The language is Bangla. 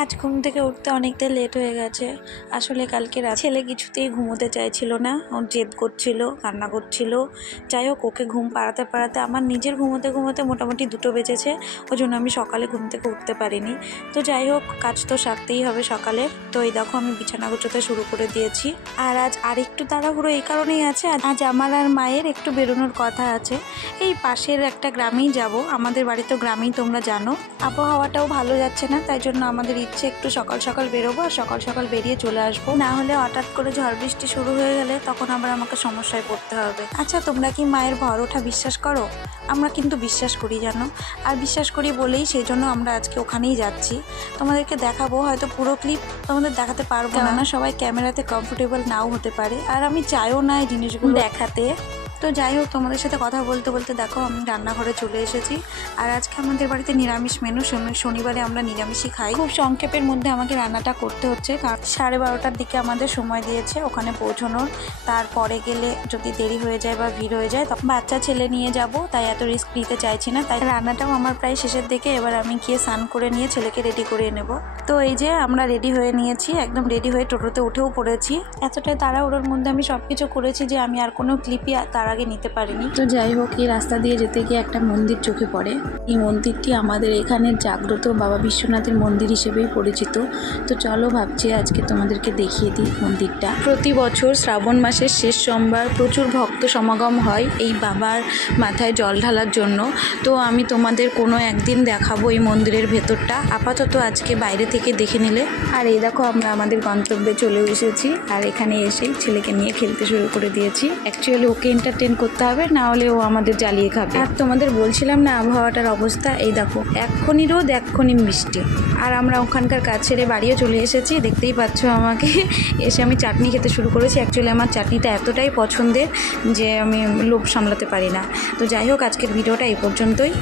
আজ ঘুম থেকে উঠতে অনেকটা লেট হয়ে গেছে। আসলে কালকে রাত ছেলে কিছুতেই ঘুমোতে চাইছিল না, ওর জেদ করছিল, কান্না করছিল। যাই হোক, ওকে ঘুম পাড়াতে পাড়াতে আমার নিজের ঘুমোতে ঘুমোতে মোটামুটি 2টো বেজেছে। ওই জন্য আমি সকালে ঘুম থেকে উঠতে পারিনি। তো যাই হোক, কাজ তো সারতেই হবে সকালে। তো এই দেখো, আমি বিছানা গোছাতে শুরু করে দিয়েছি। আর আজ আরেকটু তাড়াহুড়ো এই কারণেই আছে, আজ আমার আর মায়ের একটু বেরোনোর কথা আছে। এই পাশের একটা গ্রামেই যাব। আমাদের বাড়ি তো গ্রামেই, তোমরা জানো। আবহাওয়াটাও ভালো যাচ্ছে না, তাই জন্য আমাদের ইচ্ছে একটু সকাল সকাল বেরোবো আর সকাল সকাল বেরিয়ে চলে আসবো। না হলে হঠাৎ করে ঝড় বৃষ্টি শুরু হয়ে গেলে তখন আবার আমাকে সমস্যায় পড়তে হবে। আচ্ছা, তোমরা কি মায়ের ভর ওঠা বিশ্বাস করো? আমরা কিন্তু বিশ্বাস করি, জানো। আর বিশ্বাস করি বলেই সেই জন্য আমরা আজকে ওখানেই যাচ্ছি। তোমাদেরকে দেখাবো, হয়তো পুরো ক্লিপ তোমাদের দেখাতে পারবো না, সবাই ক্যামেরাতে কমফোর্টেবল নাও হতে পারে। আর আমি চাইও না এই জিনিসগুলো দেখাতে। তো যাই হোক, তোমাদের সাথে কথা বলতে বলতে দেখো আমি রান্নাঘরে চলে এসেছি। আর আজকে আমাদের বাড়িতে নিরামিষ মেনু। শনিবারে আমরা নিরামিষই খাই। খুব সংক্ষেপের মধ্যে আমাকে রান্নাটা করতে হচ্ছে, কারণ 12:30টার দিকে আমাদের সময় দিয়েছে ওখানে পৌঁছানোর। তারপরে গেলে যদি দেরি হয়ে যায় বা ভিড় হয়ে যায়, তখন বাচ্চা ছেলে নিয়ে যাব, তাই এত রিস্ক নিতে চাইছি না। তাই রান্নাটাও আমার প্রায় শেষের দিকে। এবার আমি গিয়ে স্নান করে নিয়ে ছেলেকে রেডি করে নেব। তো এই যে আমরা রেডি হয়ে নিয়েছি, একদম রেডি হয়ে টোটোতে উঠেও পড়েছি। এতটাই তাড়াহুড়োর মধ্যে আমি সব কিছু করেছি যে আমি আর কোনো ক্লিপই তার আগে নিতে পারিনি। তো যাই হোক, এই রাস্তা দিয়ে যেতে গিয়ে একটা মন্দির চোখে পড়ে। এই মন্দিরটি আমাদের এখানে জাগ্রত বাবা বিশ্বনাথের মন্দির হিসেবেই পরিচিত। তো চলো, ভাবছি আজকে তোমাদেরকে দেখিয়ে দিই মন্দিরটা। প্রতি বছর শ্রাবণ মাসের শেষ সোমবার প্রচুর ভক্ত সমাগম হয় এই বাবার মাথায় জল ঢালার জন্য। তো আমি তোমাদের কোনো একদিন দেখাবো এই মন্দিরের ভেতরটা। আপাতত আজকে বাইরে থেকে দেখে নিলে। আর এই দেখো, আমরা আমাদের গন্তব্যে চলে এসেছি। আর এখানে এসেই ছেলেকে নিয়ে খেলতে শুরু করে দিয়েছি। অ্যাকচুয়ালি ওকে এন্টারটেন করতে হবে, না হলে ও আমাদের জ্বালিয়ে খাবে। আর তোমাদের বলছিলাম না আবহাওয়াটার অবস্থা, এই দেখো, এক্ষুনি রোদ এক্ষুনি বৃষ্টি। আর আমরা ওখানকার কাজ ছেড়ে বাড়িও চলে এসেছি, দেখতেই পাচ্ছ আমাকে। এসে আমি চাটনি খেতে শুরু করেছি। অ্যাকচুয়ালি আমার চাটনিটা এতটাই পছন্দের যে আমি লোভ সামলাতে পারি না। তো যাই হোক, আজকের ভিডিওটা এই পর্যন্তই।